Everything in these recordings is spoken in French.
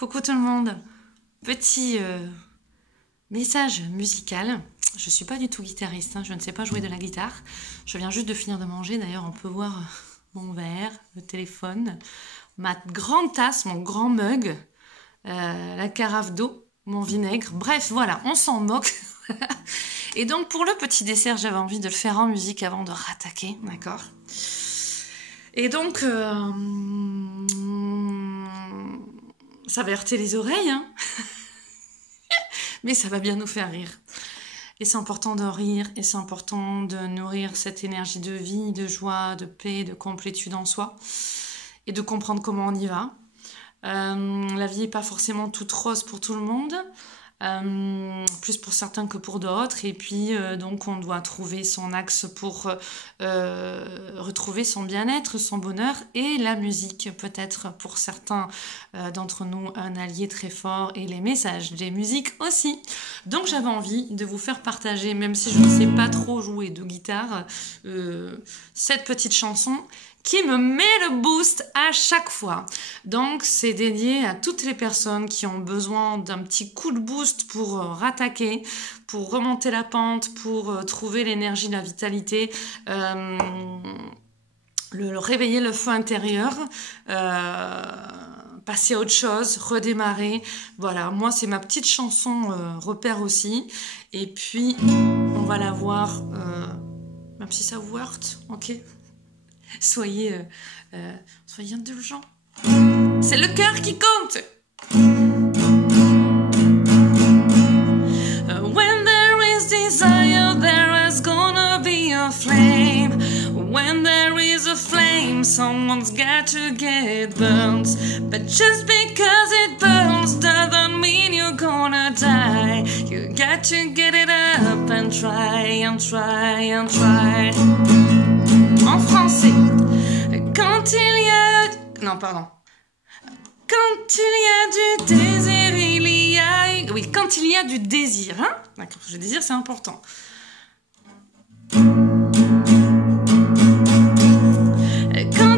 Coucou tout le monde. Petit message musical. Je suis pas du tout guitariste, hein. Je ne sais pas jouer de la guitare. Je viens juste de finir de manger. D'ailleurs, on peut voir mon verre, le téléphone, ma grande tasse, mon grand mug, la carafe d'eau, mon vinaigre. Bref, voilà, on s'en moque. Et donc, pour le petit dessert, j'avais envie de le faire en musique avant de rattaquer, d'accord? Et donc, ça va heurter les oreilles, hein. Mais ça va bien nous faire rire. Et c'est important de rire, et c'est important de nourrir cette énergie de vie, de joie, de paix, de complétude en soi, et de comprendre comment on y va. La vie n'est pas forcément toute rose pour tout le monde, plus pour certains que pour d'autres, et puis donc on doit trouver son axe pour retrouver son bien-être, son bonheur, et la musique peut-être pour certains d'entre nous un allié très fort, et les messages des musiques aussi. Donc j'avais envie de vous faire partager, même si je ne sais pas trop jouer de guitare, cette petite chanson qui me met le boost à chaque fois. Donc c'est dédié à toutes les personnes qui ont besoin d'un petit coup de boost pour rattaquer, pour remonter la pente, pour trouver l'énergie, la vitalité, réveiller le feu intérieur, passer à autre chose, redémarrer. Voilà, moi c'est ma petite chanson repère aussi. Et puis on va la voir, même si ça vous heurte, ok? Soyez indulgents. C'est le cœur qui compte. When there is desire, there is gonna be a flame. When there is a flame, someone's got to get burned. But just because it burns doesn't mean you're gonna die. You got to get it up and try and try and try. En français, quand il y a... Non, pardon. Quand il y a du désir, il y a... Oui, quand il y a du désir, hein? D'accord, le désir, c'est important. Quand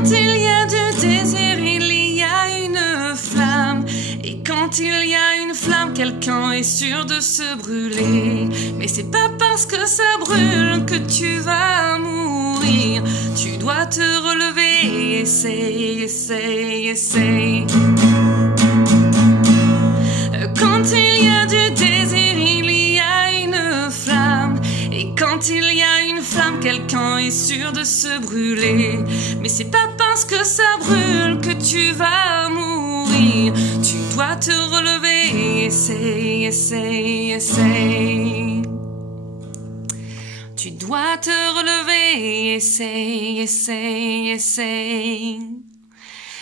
il y a du désir, il y a une flamme. Et quand il y a une flamme, quelqu'un est sûr de se brûler. Mais c'est pas parce que ça brûle que tu vas mourir. Tu dois te relever, essaye, essaye, essaye. Quand il y a du désir, il y a une flamme. Et quand il y a une flamme, quelqu'un est sûr de se brûler. Mais c'est pas parce que ça brûle que tu vas mourir. Tu dois te relever, essaye, essaye, essaye. Tu dois te relever, essaye, essaye, essaye.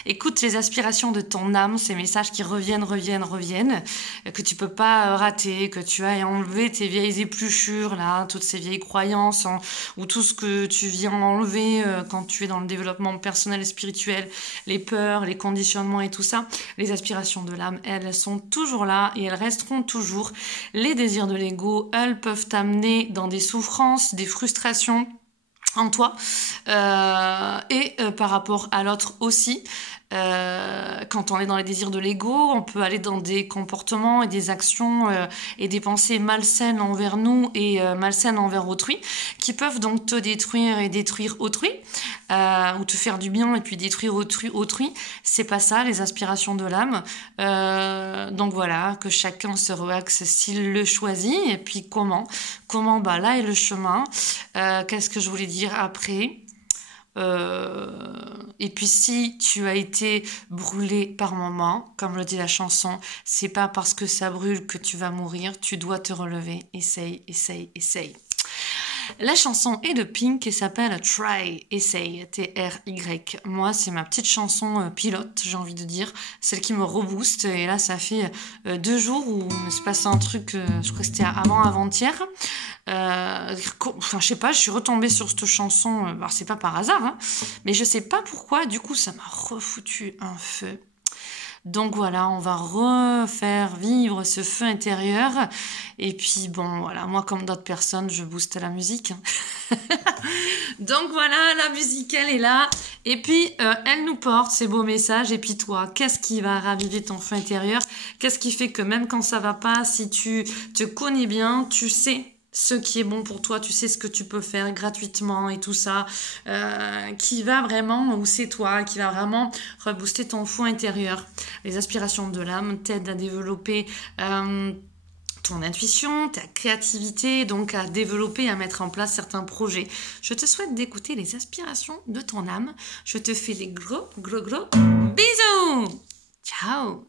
Écoute les aspirations de ton âme, ces messages qui reviennent, que tu peux pas rater, que tu as enlevé tes vieilles épluchures, là, toutes ces vieilles croyances, ou tout ce que tu viens enlever quand tu es dans le développement personnel et spirituel, les peurs, les conditionnements et tout ça. Les aspirations de l'âme, elles sont toujours là et elles resteront toujours. Les désirs de l'ego, elles peuvent t'amener dans des souffrances, des frustrations en toi et par rapport à l'autre aussi. Quand on est dans les désirs de l'ego, on peut aller dans des comportements et des actions et des pensées malsaines envers nous et malsaines envers autrui, qui peuvent donc te détruire et détruire autrui, ou te faire du bien et puis détruire autrui. C'est pas ça, les aspirations de l'âme. Donc voilà, que chacun se relaxe s'il le choisit. Et puis comment, bah là est le chemin. Qu'est-ce que je voulais dire après? Et puis si tu as été brûlé par moment, comme le dit la chanson, c'est pas parce que ça brûle que tu vas mourir, tu dois te relever, essaye, essaye, essaye. La chanson est de Pink et s'appelle Try, essaye, T-R-Y. Moi, c'est ma petite chanson pilote, j'ai envie de dire, celle qui me rebooste. Et là, ça fait 2 jours où il se passe un truc, je crois que c'était avant-hier. Enfin, je sais pas, je suis retombée sur cette chanson, alors c'est pas par hasard, hein, mais je sais pas pourquoi, du coup, ça m'a refoutu un feu. Donc voilà, on va refaire vivre ce feu intérieur. Et puis bon, voilà, moi comme d'autres personnes, je booste la musique. Donc voilà, la musique, elle est là. Et puis, elle nous porte ces beaux messages. Et puis toi, qu'est-ce qui va raviver ton feu intérieur? Qu'est-ce qui fait que même quand ça va pas, si tu te connais bien, tu sais ce qui est bon pour toi, tu sais ce que tu peux faire gratuitement et tout ça, qui va vraiment, ou c'est toi, qui va vraiment rebooster ton feu intérieur. Les aspirations de l'âme t'aident à développer ton intuition, ta créativité, donc à développer, à mettre en place certains projets. Je te souhaite d'écouter les aspirations de ton âme. Je te fais des gros bisous. Ciao.